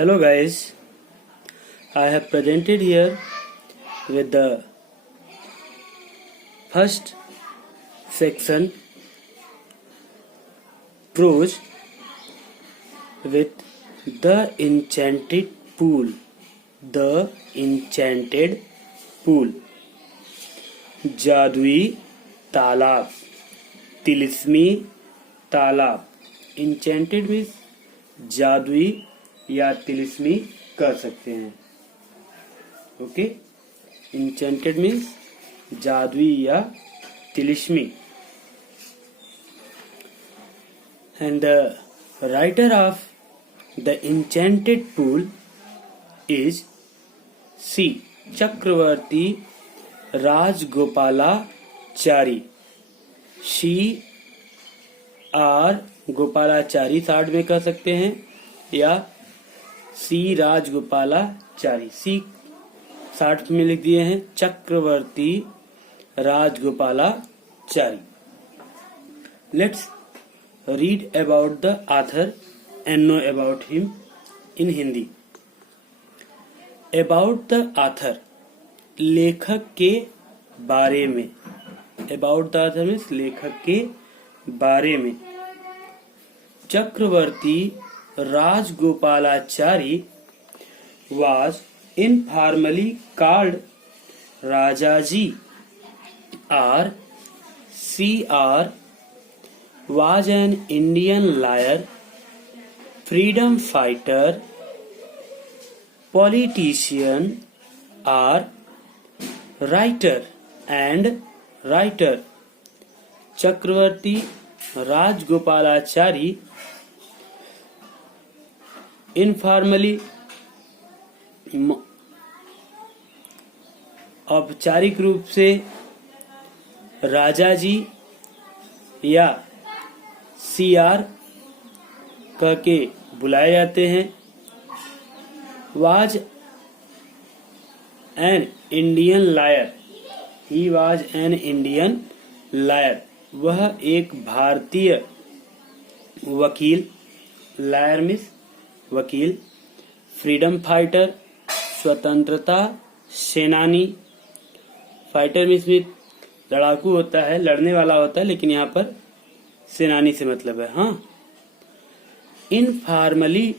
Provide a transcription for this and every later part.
Hello guys, I have presented here with the first section prose with the enchanted pool. The enchanted pool. जादुई तालाब, तिलिस्मी तालाब. Enchanted means जादुई या तिलिस्मी कर सकते हैं. ओके, enchanted means जादुई या तिलिस्मी. And the writer of the enchanted pool is C. Chakravarti Rajagopalachari. C R Gopalachari short में कह सकते हैं या सी राजगोपालाचारी. सी शार्ट में लिख दिए हैं Chakravarti Rajagopalachari. Let's read about the author and know about him in Hindi. About the author, लेखक के बारे में. अबाउट द ऑथर मीन्स लेखक के बारे में. चक्रवर्ती Rajagopalachari was informally called Rajaji or CR, was an Indian lawyer, freedom fighter, politician or writer and writer. Chakravarti Rajagopalachari informally औपचारिक रूप से राजा जी या सीआर कह के बुलाए जाते हैं. Was an Indian lawyer, he was an Indian lawyer. वह एक भारतीय वकील, लायर मीन्स वकील. फ्रीडम फाइटर, स्वतंत्रता सेनानी. फाइटर मीन्स लड़ाकू होता है, लड़ने वाला होता है, लेकिन यहाँ पर सेनानी से मतलब है. हाँ, इनफॉर्मली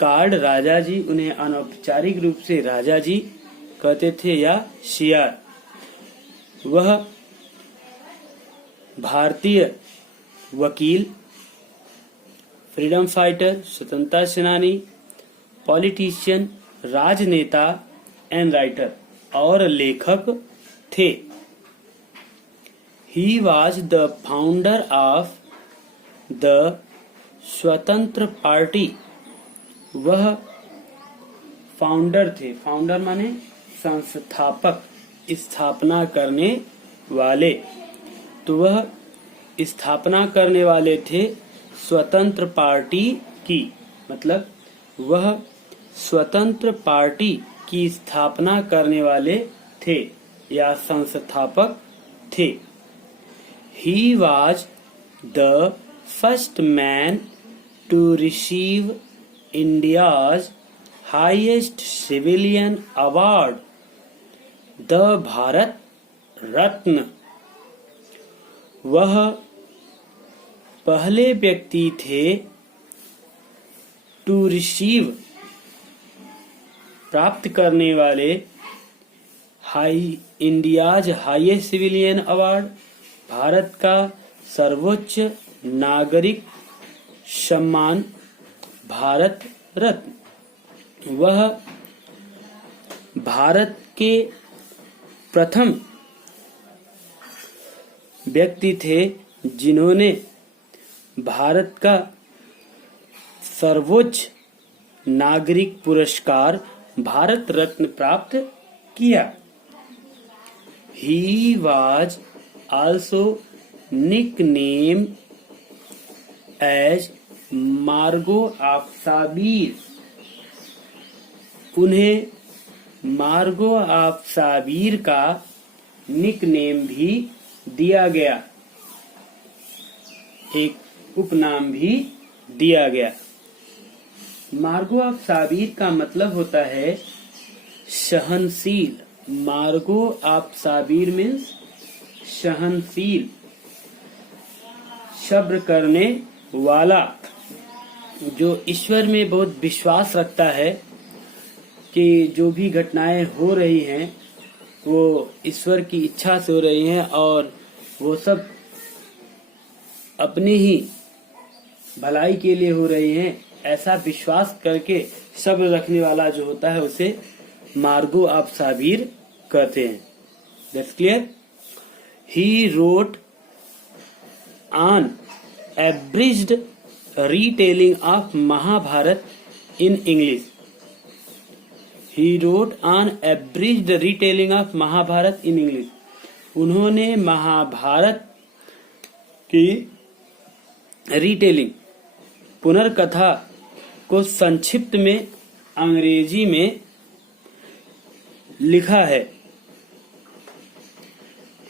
कार्ड राजा जी, उन्हें अनौपचारिक रूप से राजा जी कहते थे या सीआर. वह भारतीय वकील, फ्रीडम फाइटर स्वतंत्रता सेनानी, पॉलिटिशियन राजनेता एंड राइटर और लेखक थे. He was the founder of the स्वतंत्र पार्टी. वह फाउंडर थे. फाउंडर माने संस्थापक, स्थापना करने वाले. तो वह स्थापना करने वाले थे स्वतंत्र पार्टी की. मतलब वह स्वतंत्र पार्टी की स्थापना करने वाले थे या संस्थापक थे. He was the first man to receive India's highest civilian award, the Bharat Ratna. वह पहले व्यक्ति थे टू रिसीव, प्राप्त करने वाले, India's highest civilian award, Bharat का सर्वोच्च नागरिक सम्मान, भारत रत्न. वह भारत के प्रथम व्यक्ति थे जिन्होंने भारत का सर्वोच्च नागरिक पुरस्कार भारत रत्न प्राप्त किया. He was also nicknamed as मार्गो ऑफ साबीर. उन्हें मार्गो ऑफ साबीर का निकनेम भी दिया गया, एक उपनाम भी दिया गया. मार्गो ऑफ साबिर का मतलब होता है सहनशील। मार्गो ऑफ साबिर मीन्स सहनशील, सब्र करने वाला, जो ईश्वर में बहुत विश्वास रखता है कि जो भी घटनाएं हो रही हैं वो ईश्वर की इच्छा से हो रही हैं और वो सब अपनी ही भलाई के लिए हो रही हैं, ऐसा विश्वास करके सब्र रखने वाला जो होता है उसे मार्गो ऑफ साबिर कहते हैं। That's clear. He wrote an abridged retelling of Mahabharat in English. He wrote an abridged retelling of Mahabharat in English. उन्होंने महाभारत की रिटेलिंग, पुनर्कथा को संक्षिप्त में अंग्रेजी में लिखा है।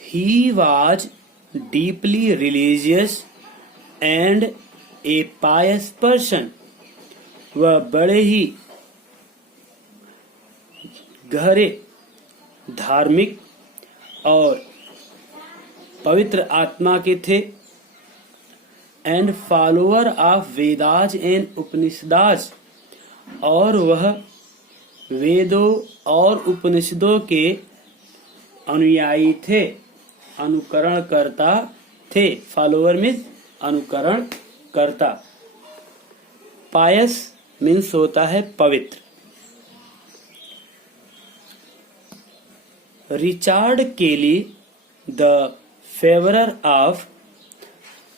He was deeply religious and a pious person. वह बड़े ही गहरे धार्मिक और पवित्र आत्मा के थे। And follower of Vedas and Upanishads, और वह वेदों और उपनिषदों के अनुयायी थे, अनुकरण करता थे। फॉलोअर मीन्स अनुकरण करता। पायस मीन्स होता है पवित्र। Richard Kelly the favourer of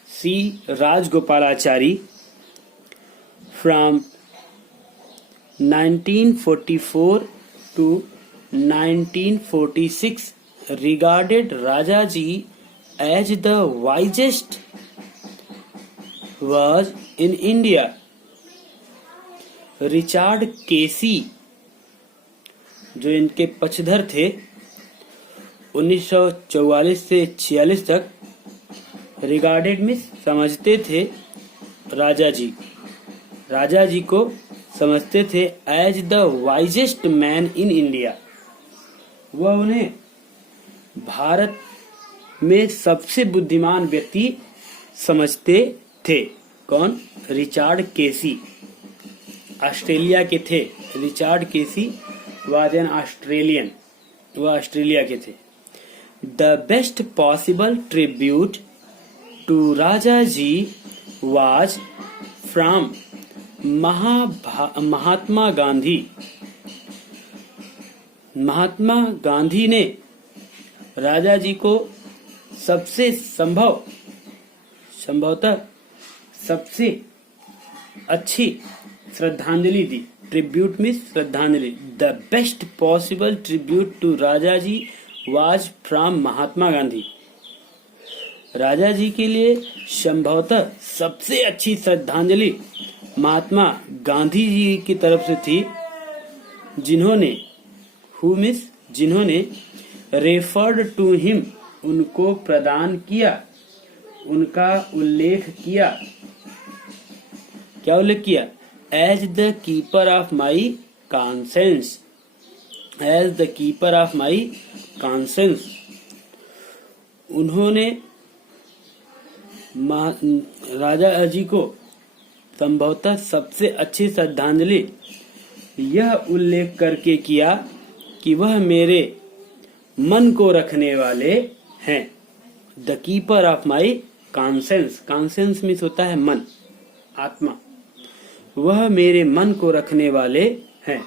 C Rajagopalachari from 1944 to 1946 regarded Rajaji as the wisest was in India. Richard Casey जो इनके पक्षधर थे 1944 से 46 तक, रिगार्डेड में समझते थे, राजा जी को समझते थे as the wisest man in India. वह उन्हें भारत में सबसे बुद्धिमान व्यक्ति समझते थे। कौन? रिचार्ड केसी, ऑस्ट्रेलिया के थे। Richard Casey was an Australian, वह ऑस्ट्रेलिया के थे। The best possible tribute to Raja ji was from Mahatma Gandhi. Mahatma Gandhi ने राजा जी को सबसे संभवतः सबसे अच्छी श्रद्धांजलि दी। ट्रिब्यूट मीन्स श्रद्धांजलि। The best possible tribute to Raja ji was from Mahatma Gandhi. Raja ji के लिए संभवतः सबसे अच्छी श्रद्धांजलि महात्मा गांधी जी की तरफ से थी, जिन्होंने रेफर्ड टू हिम, उनको प्रदान किया, उनका उल्लेख किया। क्या उल्लेख किया? As the keeper of my conscience. As the keeper of my conscience. उन्होंने राजा जी को संभवतः सबसे अच्छी श्रद्धांजलि यह उल्लेख करके किया कि वह मेरे मन को रखने वाले हैं। The keeper of my conscience. Conscience means होता है मन, आत्मा। वह मेरे मन को रखने वाले हैं।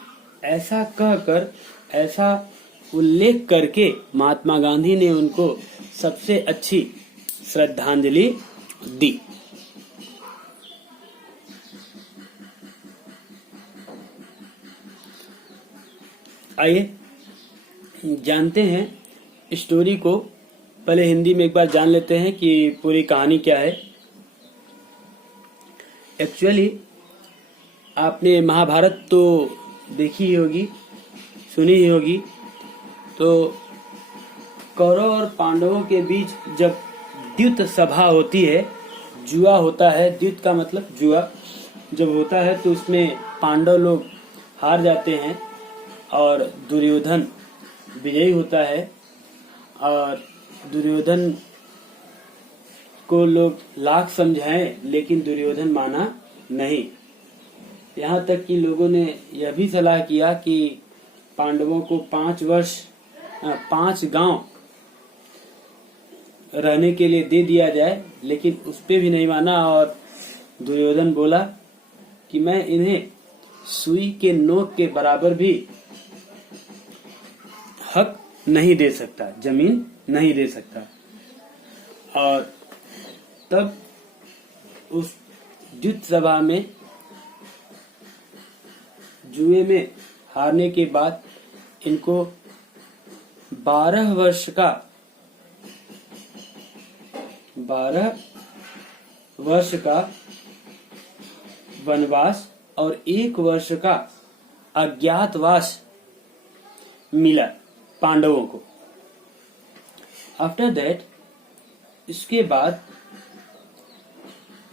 ऐसा कहकर, ऐसा उल्लेख करके महात्मा गांधी ने उनको सबसे अच्छी श्रद्धांजलि दी। आइए जानते हैं स्टोरी को। पहले हिंदी में एक बार जान लेते हैं कि पूरी कहानी क्या है। एक्चुअली आपने महाभारत तो देखी ही होगी, सुनी ही होगी। तो कौरव और पांडवों के बीच जब द्यूत सभा होती है, जुआ होता है। द्यूत का मतलब जुआ जब होता है तो उसमें पांडव लोग हार जाते हैं और दुर्योधन विजयी होता है और दुर्योधन को लोग लाख समझाएं लेकिन दुर्योधन माना नहीं। यहाँ तक कि लोगों ने यह भी सलाह किया कि पांडवों को 5 गांव रहने के लिए दे दिया जाए, लेकिन उस पे भी नहीं माना और दुर्योधन बोला कि मैं इन्हें सुई के नोक के बराबर भी हक नहीं दे सकता, जमीन नहीं दे सकता। और तब उस युद्ध सभा में जुए में हारने के बाद इनको 12 वर्ष का वनवास और 1 वर्ष का अज्ञातवास मिला पांडवों को। आफ्टर दैट, इसके बाद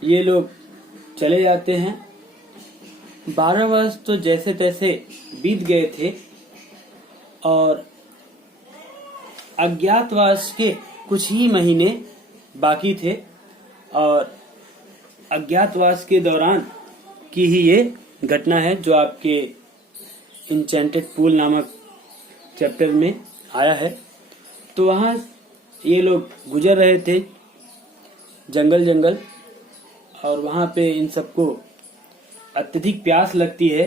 ये लोग चले जाते हैं। 12 वर्ष तो जैसे तैसे बीत गए थे और अज्ञातवास के कुछ ही महीने बाकी थे और अज्ञातवास के दौरान की ही ये घटना है जो आपके इंचेंटेड पूल नामक चैप्टर में आया है। तो वहाँ ये लोग गुजर रहे थे जंगल और वहाँ पे इन सबको अत्यधिक प्यास लगती है।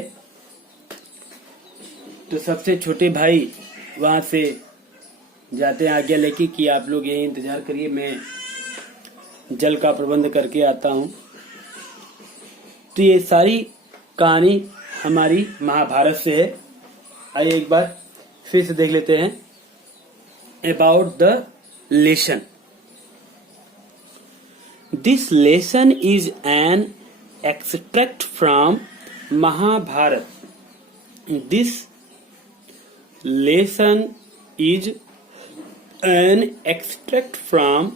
तो सबसे छोटे भाई वहाँ से जाते हैं आज्ञा लेके कि आप लोग यही इंतजार करिए, मैं जल का प्रबंध करके आता हूँ। तो ये सारी कहानी हमारी महाभारत से है। आइए एक बार फिर से देख लेते हैं about the lesson. This lesson is an extract from Mahabharata. This lesson is an extract from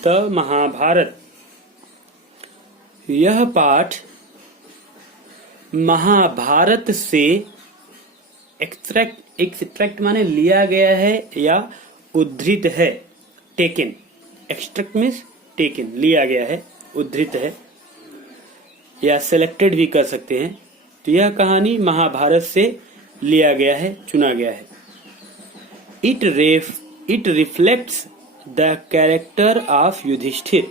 the Mahabharata. यह पाठ महाभारत से एक्सट्रैक्ट माने लिया गया है या उद्धृत है। टेकन, एक्सट्रैक्ट मीन्स टेकन, लिया गया है, उद्धृत है या सेलेक्टेड भी कर सकते हैं। तो यह कहानी महाभारत से लिया गया है, चुना गया है। It reflects the character of Yudhishthir.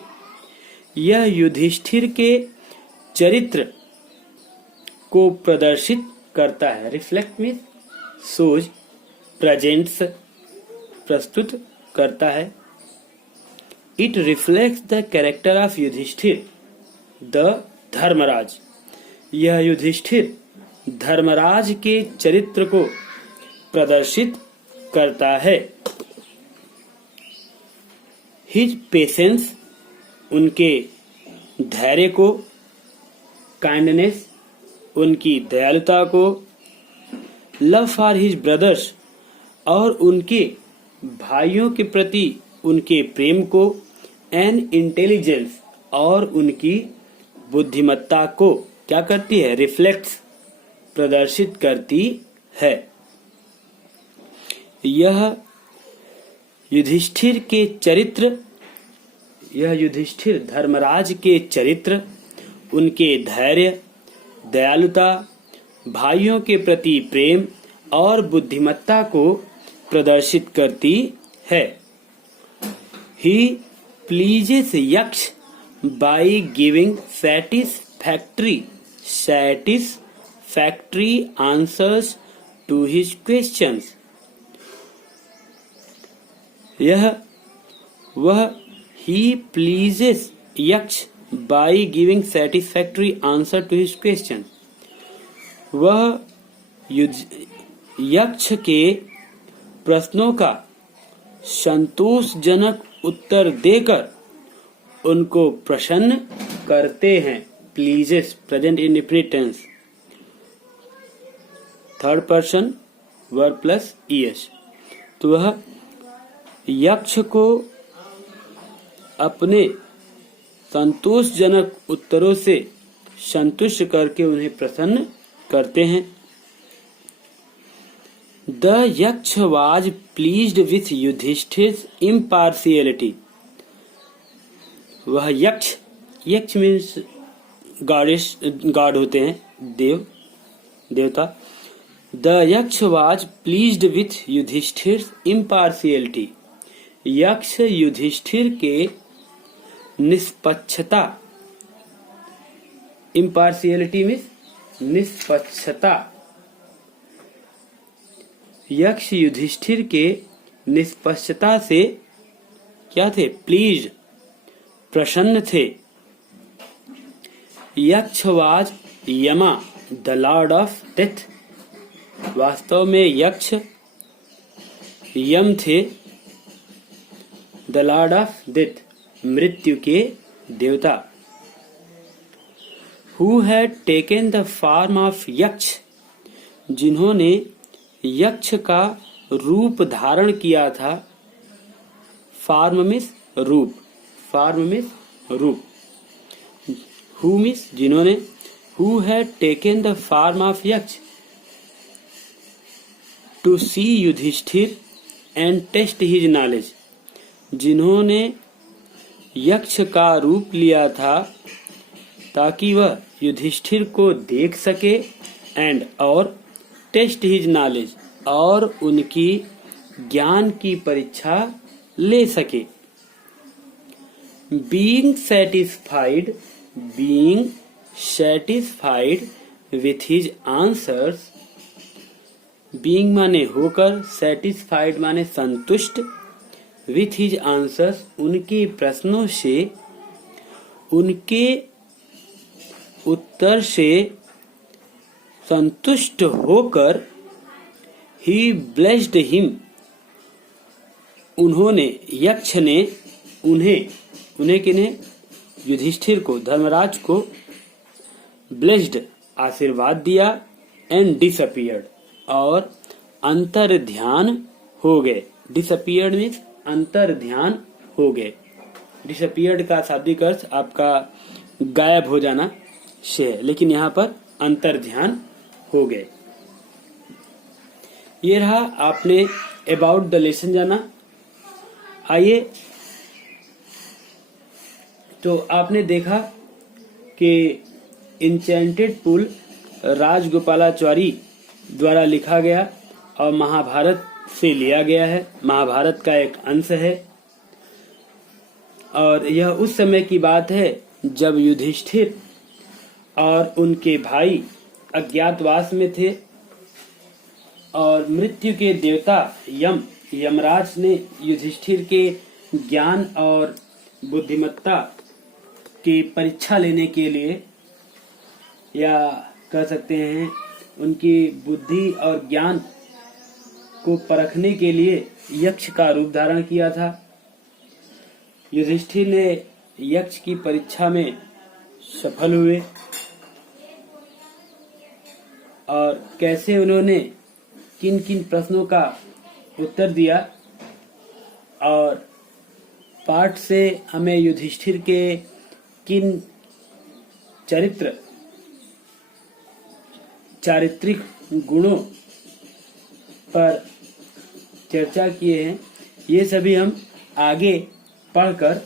यह युधिष्ठिर के चरित्र को प्रदर्शित करता है। रिफ्लेक्ट मीन्स शोज, प्रेजेंट्स, प्रस्तुत करता है। It reflects the character of Yudhishthir the Dharmaraj. यह युधिष्ठिर धर्मराज के चरित्र को प्रदर्शित करता है। हिज पेशेंस, उनके धैर्य को, काइंडनेस, उनकी दयालुता को, लव फॉर हिज ब्रदर्स, और उनके भाइयों के प्रति उनके प्रेम को, एंड इंटेलिजेंस, और उनकी बुद्धिमत्ता को क्या करती है? रिफ्लेक्ट्स, प्रदर्शित करती है। यह युधिष्ठिर के चरित्र, यह युधिष्ठिर धर्मराज के चरित्र, उनके धैर्य, दयालुता, भाइयों के प्रति प्रेम और बुद्धिमत्ता को प्रदर्शित करती है। He pleases यक्ष by giving satisfactory answers to his questions. He pleases यक्ष by giving satisfactory answer to his questions. वह यक्ष के प्रश्नों का संतोषजनक उत्तर देकर उनको प्रसन्न करते हैं। Pleases, present indefinite tense, third person verb plus ES. तो वह यक्ष को अपने संतोषजनक उत्तरों से संतुष्ट करके उन्हें प्रसन्न करते हैं। द यक्ष वाज प्लीज्ड विथ युधिष्ठिर्स इम्पार्शियलिटी। वह यक्ष, यक्ष मीन्स गॉडेस, गॉड होते हैं, देव, देवता। द यक्ष वाज प्लीज्ड विथ युधिष्ठिर्स इम्पार्शियलिटी। यक्ष युधिष्ठिर के निष्पक्षता, इम्पार्शियलिटी मीन्स निष्पक्षता, यक्ष युधिष्ठिर के निष्पक्षता से क्या थे? प्लीज, प्रसन्न थे। यक्षवाज यमा द लॉर्ड ऑफ डेथ। वास्तव में यक्ष यम थे, द लॉर्ड ऑफ डेथ, मृत्यु के देवता। Who had taken the form of Yaksha, जिन्होंने यक्ष का रूप धारण किया था। फॉर्म मीन्स रूप, फॉर्म मीन्स रूप। हु मीन्स जिन्होंने, who had taken the form of Yaksha to see Yudhishthira and test his knowledge. जिन्होंने यक्ष का रूप लिया था ताकि वह युधिष्ठिर को देख सके, एंड और टेस्ट हिज नॉलेज, और उनकी ज्ञान की परीक्षा ले सके। Being satisfied with his answers. Being माने होकर, सेटिस्फाइड माने संतुष्ट, विथ हिज आंसर्स उनके प्रश्नों से, उनके उत्तर से संतुष्ट होकर, ही ब्लेस्ड हिम, उन्होंने, यक्ष ने उन्हें किन्हें? युधिष्ठिर को, धर्मराज को ब्लेस्ड, आशीर्वाद दिया, एंड डिसअपियर्ड, और अंतर ध्यान हो गए। डिसअपियर्ड मीन्स अंतर ध्यान हो गए। डिसअपियर्ड का शाब्दिक अर्थ आपका गायब हो जाना से है, लेकिन यहाँ पर अंतर ध्यान हो गए। ये रहा, आपने अबाउट द लेसन जाना। आइए, तो आपने देखा कि इंचेंटेड पुल राजगोपालाचारी द्वारा लिखा गया और महाभारत से लिया गया है, महाभारत का एक अंश है। और यह उस समय की बात है जब युधिष्ठिर और उनके भाई अज्ञातवास में थे, और मृत्यु के देवता यमराज ने युधिष्ठिर के ज्ञान और बुद्धिमत्ता की परीक्षा लेने के लिए, या कह सकते हैं उनकी बुद्धि और ज्ञान को परखने के लिए, यक्ष का रूप धारण किया था। युधिष्ठिर ने यक्ष की परीक्षा में सफल हुए, और कैसे उन्होंने किन किन प्रश्नों का उत्तर दिया, और पाठ से हमें युधिष्ठिर के किन चारित्रिक गुणों पर चर्चा किए हैं, ये सभी हम आगे पढ़कर,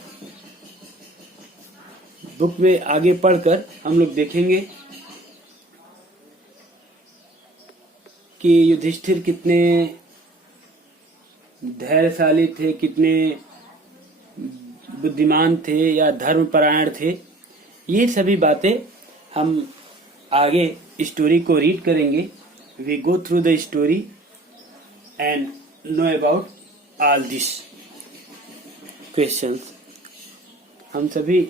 बुक में आगे पढ़कर हम लोग देखेंगे कि युधिष्ठिर कितने धैर्यशाली थे, कितने बुद्धिमान थे या धर्मपरायण थे। ये सभी बातें हम आगे स्टोरी को रीड करेंगे। We go through the story and know about all this questions. हम सभी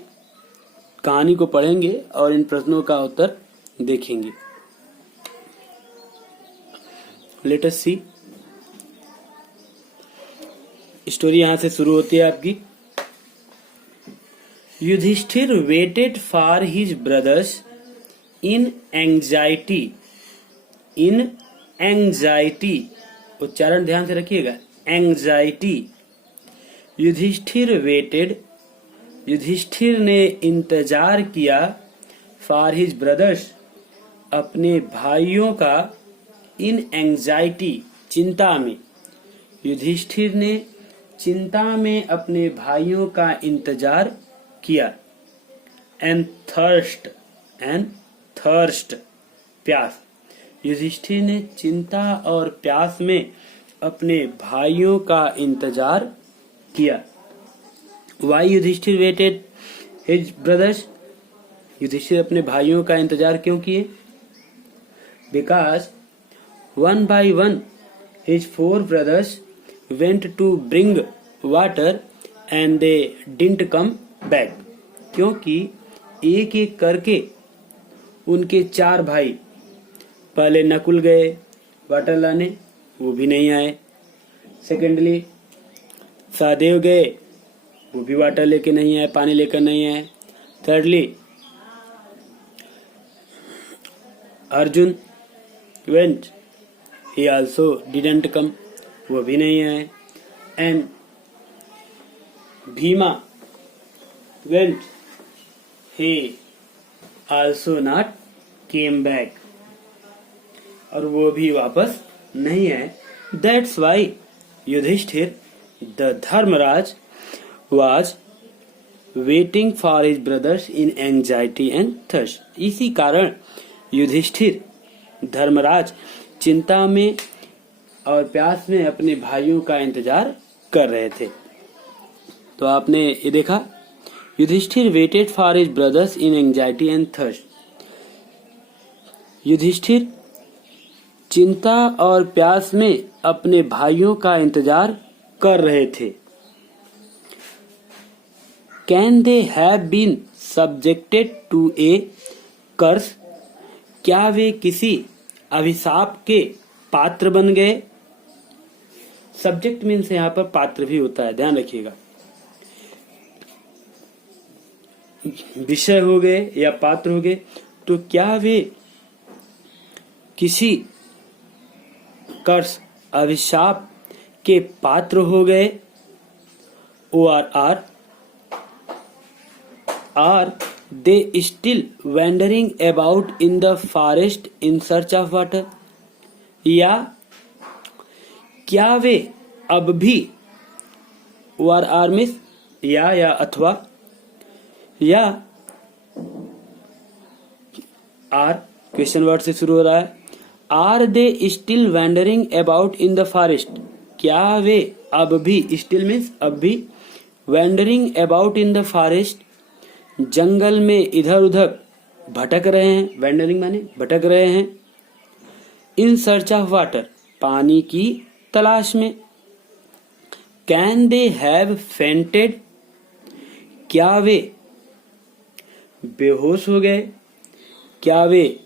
कहानी को पढ़ेंगे और इन प्रश्नों का उत्तर देखेंगे। लेट अस सी। स्टोरी यहां से शुरू होती है आपकी। Yudhishthir waited for his brothers in anxiety. In anxiety, उच्चारण ध्यान से रखिएगा, एंजाइटी। युधिष्ठिर वेटेड, युधिष्ठिर ने इंतजार किया, फॉर हिज ब्रदर्स, अपने भाइयों का इन एंजाइटी चिंता में, युधिष्ठिर ने चिंता में अपने भाइयों का इंतजार किया। एंड थर्स्ट प्यास, युधिष्ठिर ने चिंता और प्यास में अपने भाइयों का इंतजार किया। Why Yudhishthir waited his brothers, Yudhishthir अपने भाइयों का इंतजार क्यों किए? Because one by one his 4 brothers went to bring water and they didn't come back, क्योंकि एक एक करके उनके 4 भाई, पहले नकुल गए वाटर लाने, वो भी नहीं आए। सेकेंडली सहदेव गए, वो भी वाटर लेके नहीं आए, पानी लेकर नहीं आए। Thirdly Arjun went, he also didn't come, वो भी नहीं आए। And Bhima went, he also not came back, और वो भी वापस नहीं आए। That's why Yudhishthir, the Dharmaraj, was waiting for his brothers in anxiety and thirst. इसी कारण युधिष्ठिर धर्मराज चिंता में और प्यास में अपने भाइयों का इंतजार कर रहे थे। तो आपने ये देखा, Yudhishthir waited for his brothers in anxiety and thirst. Yudhishthir चिंता और प्यास में अपने भाइयों का इंतजार कर रहे थे। Can they have been subjected to a curse, क्या वे किसी अभिशाप के पात्र बन गए? सब्जेक्ट मीन्स यहाँ पर पात्र भी होता है, ध्यान रखिएगा। विषय हो गए या पात्र हो गए, तो क्या वे किसी कर्स अभिशाप के पात्र हो गए? Are they still wandering about in the forest in search of water, या क्या वे अब भी, आर मिस या अथवा, या आर क्वेश्चन वर्ड से शुरू हो रहा है। Are they still wandering about in the forest, क्या वे अब भी, स्टिल मीन्स अब भी, wandering about in the forest, जंगल में इधर उधर भटक रहे हैं। वैंडरिंग माने भटक रहे हैं। इन सर्च ऑफ वाटर, पानी की तलाश में। कैन दे हैव फेंटेड, क्या वे बेहोश हो गए? क्या वे,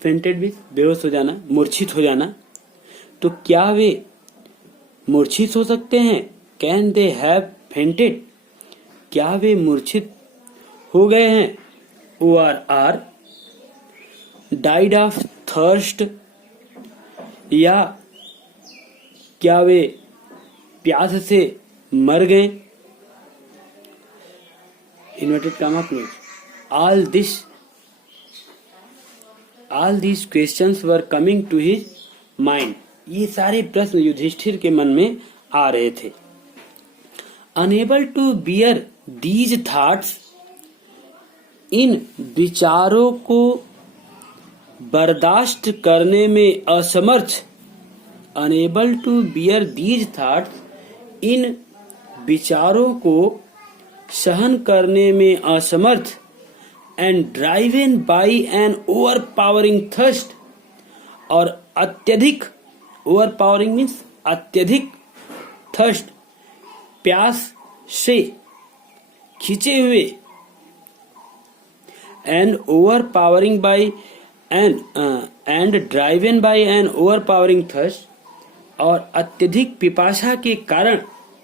फेंटेड भी बेहोश हो जाना, मूर्छित हो जाना, तो क्या वे मूर्छित हो सकते हैं? कैन दे हैव फेंटेड, क्या वे मूर्छित हो गए हैं? आर डाइड ऑफ थर्स्ट, या क्या वे प्यास से मर गए? Inverted comma close. all these questions were coming to his mind, ये सारे प्रश्न युधिष्ठिर के मन में आ रहे थे। Unable to bear these thoughts, इन विचारों को बर्दाश्त करने में असमर्थ। Unable to bear these thoughts, इन विचारों को सहन करने में असमर्थ। And driven by an overpowering thirst, और अत्यधिक, overpowering means अत्यधिक, thirst प्यास से खींचे हुए। And overpowering by and driven by an overpowering thirst, और अत्यधिक पिपासा के कारण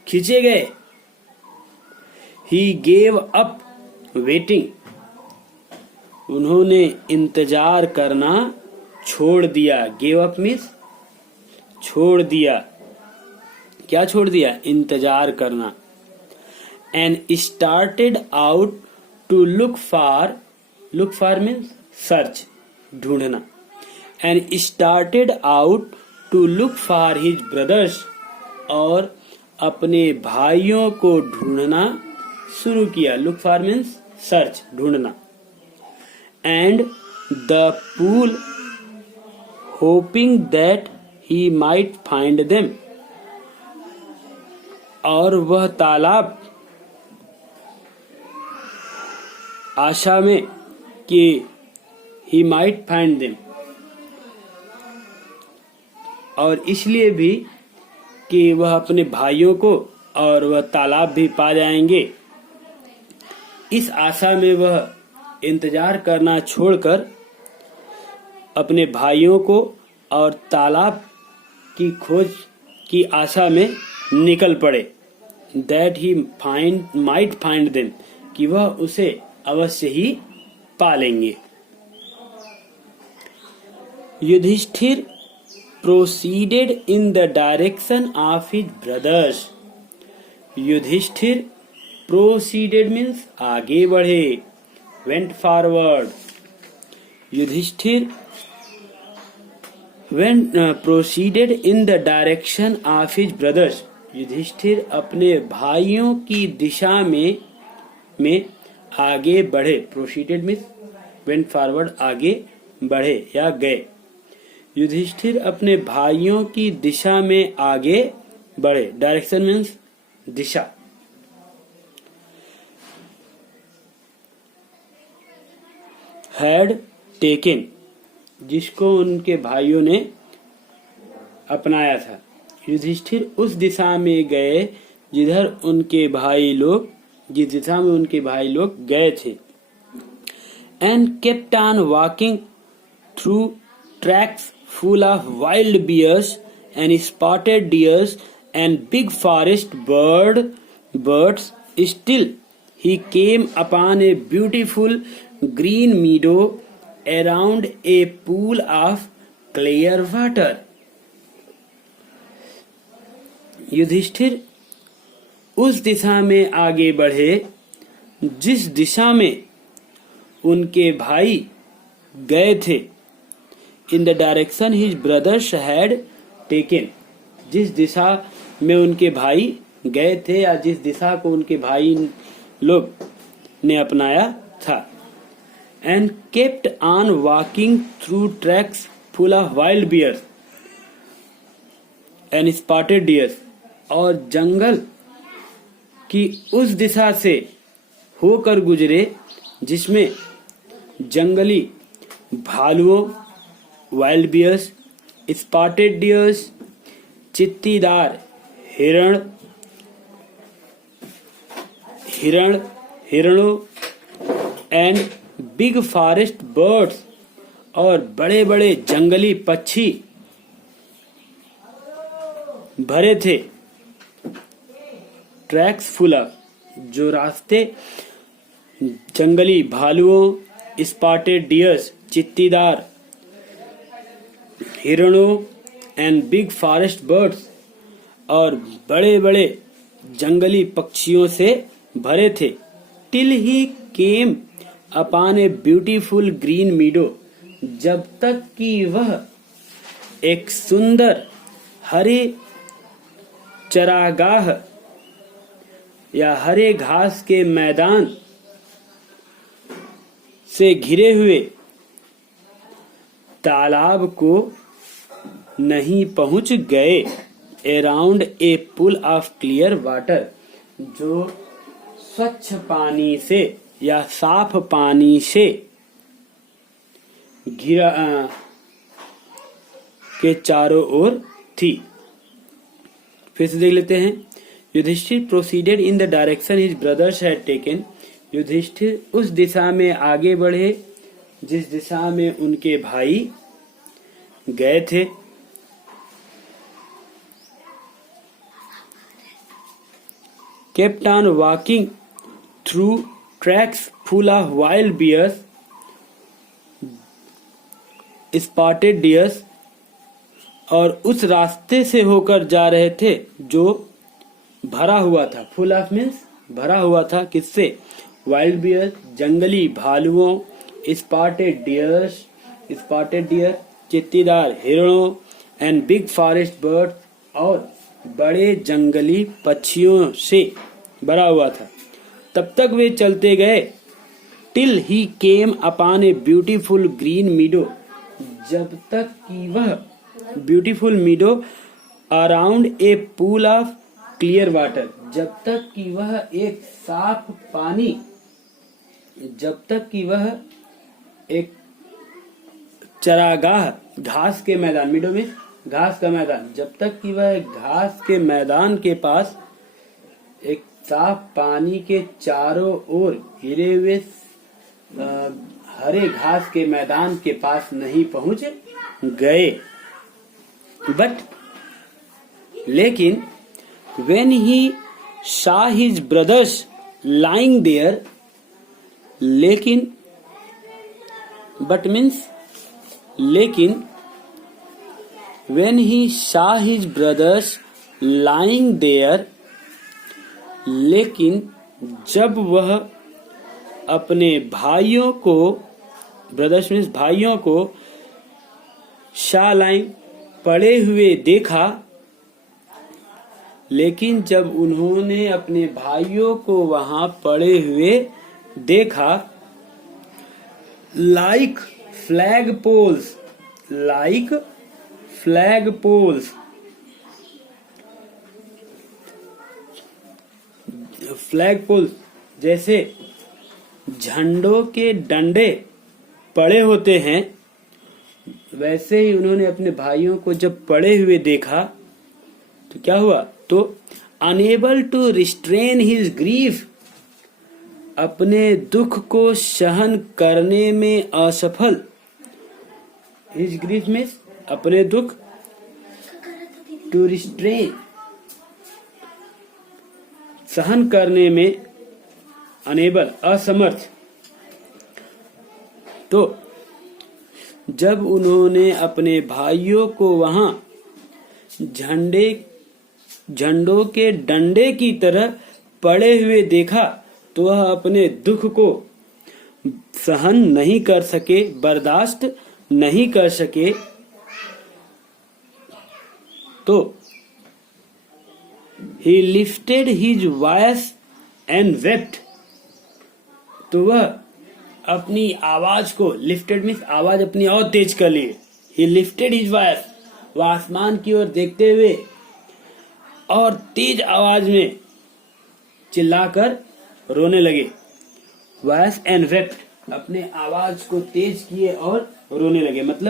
खींचे गए। He gave up waiting, उन्होंने इंतजार करना छोड़ दिया। गिव अप मीन्स छोड़ दिया। क्या छोड़ दिया? इंतजार करना। And started out to look for means search, ढूंढना, and started out to look for his brothers, और अपने भाइयों को ढूंढना शुरू किया। लुक फॉर मीन्स सर्च, ढूंढना। And the pool hoping that he might find them, और वह तालाब आशा में कि ही माइट फाइंड देम, और इसलिए भी कि वह अपने भाइयों को और वह तालाब भी पा जाएंगे, इस आशा में वह इंतजार करना छोड़कर अपने भाइयों को और तालाब की खोज की आशा में निकल पड़े। That he might find them, कि वह उसे अवश्य ही पा लेंगे। Yudhishthir proceeded in the direction of his brothers. Yudhishthir proceeded means आगे बढ़े, went forward. Yudhishthir proceeded in the direction of his brothers. Yudhishthir अपने भाइयों की दिशा में आगे बढ़े। proceeded means went forward, आगे बढ़े या गए। युधिष्ठिर अपने भाइयों की दिशा में आगे बढ़े। Direction means Disha. Had taken, जिसको उनके भाइयों ने अपनाया था। युधिष्ठिर उस दिशा में गए जिस दिशा में उनके भाई लोग गए थे। And kept on walking through tracks full of wild bears and spotted deers and big forest birds. Still he came upon a beautiful green meadow around a pool of clear water. Yudhishthir उस दिशा में आगे बढ़े जिस दिशा में उनके भाई गए थे। In the direction his brothers had taken, जिस दिशा में उनके भाई गए थे या जिस दिशा को उनके भाई लोग ने अपनाया था। And kept on walking through tracks full of wild bears and spotted deers, और जंगल की उस दिशा से होकर गुजरे जिसमें जंगली भालुओं, वाइल्ड बियर्स, स्पॉटेड डियर्स, चित्तीदार हिरणों एंड बिग फॉरेस्ट बर्ड्स, और बड़े बड़े जंगली पक्षी भरे थे। ट्रैक्स फुल ऑफ, जो रास्ते जंगली भालुओं, स्पॉटेड डियर्स, चित्तीदार हिरणों एंड बिग फॉरेस्ट बर्ड्स, और बड़े बड़े जंगली पक्षियों से भरे थे। Till he came upon a beautiful green मीडो, जब तक कि वह एक सुंदर हरे चरागाह या हरे घास के मैदान से घिरे हुए तालाब को नहीं पहुंच गए। Around a pool of clear water, जो स्वच्छ पानी से या साफ पानी से घिरा के चारों ओर थी। फिर से देख लेते हैं। Yudhishthir proceeded in the direction his brothers had taken, Yudhishthir उस दिशा में आगे बढ़े जिस दिशा में उनके भाई गए थे। kept on walking through tracks full of wild bears, spotted deers, और उस रास्ते से होकर जा रहे थे जो भरा हुआ था। फुल ऑफ मीन्स भरा हुआ था किससे? वाइल्ड बियर, जंगली भालुओं, स्पॉटेड डियर्स स्पॉटेड डियर, चित्तीदार हिरणों, एंड बिग फॉरेस्ट बर्ड, और बड़े जंगली पक्षियों से भरा हुआ था। तब तक वे चलते गए till he came upon a beautiful green मीडो, जब तक कि वह beautiful मीडो around a pool of clear water, जब तक कि वह एक साफ पानी, जब तक कि वह एक चरागाह घास के मैदान, मीडो में घास का मैदान, जब तक कि वह घास के मैदान के पास एक साफ पानी के चारों ओर घिरे हुए हरे घास के मैदान के पास नहीं पहुंच गए। बट लेकिन when he saw his brothers lying there, लेकिन but means लेकिन when he saw his brothers lying there, लेकिन जब वह अपने भाइयों को, ब्रदर्स मीन्स भाइयों को, शालाइन पड़े हुए देखा, लेकिन जब उन्होंने अपने भाइयों को वहां पड़े हुए देखा, like flag poles, like flag poles, flag poles जैसे झंडों के डंडे पड़े होते हैं, वैसे ही उन्होंने अपने भाइयों को जब पड़े हुए देखा तो क्या हुआ, तो unable to restrain his grief, अपने दुख को सहन करने में असफल, हिज ग्रीफ में अपने दुख, टू रिस्ट्रेन सहन करने में, अनेबल असमर्थ, तो जब उन्होंने अपने भाइयों को वहां झंडों के डंडे की तरह पड़े हुए देखा, तो वह अपने दुख को सहन नहीं कर सके, बर्दाश्त नहीं कर सके, तो he lifted his voice and wept, तो वह अपनी आवाज को, लिफ्टेड मीन्स आवाज अपनी और तेज कर लिए, he lifted his voice, वह आसमान की ओर देखते हुए और तेज आवाज में चिल्लाकर रोने लगे, वॉइस एंड वेप्ट, अपने आवाज को तेज किए और रोने लगे, मतलब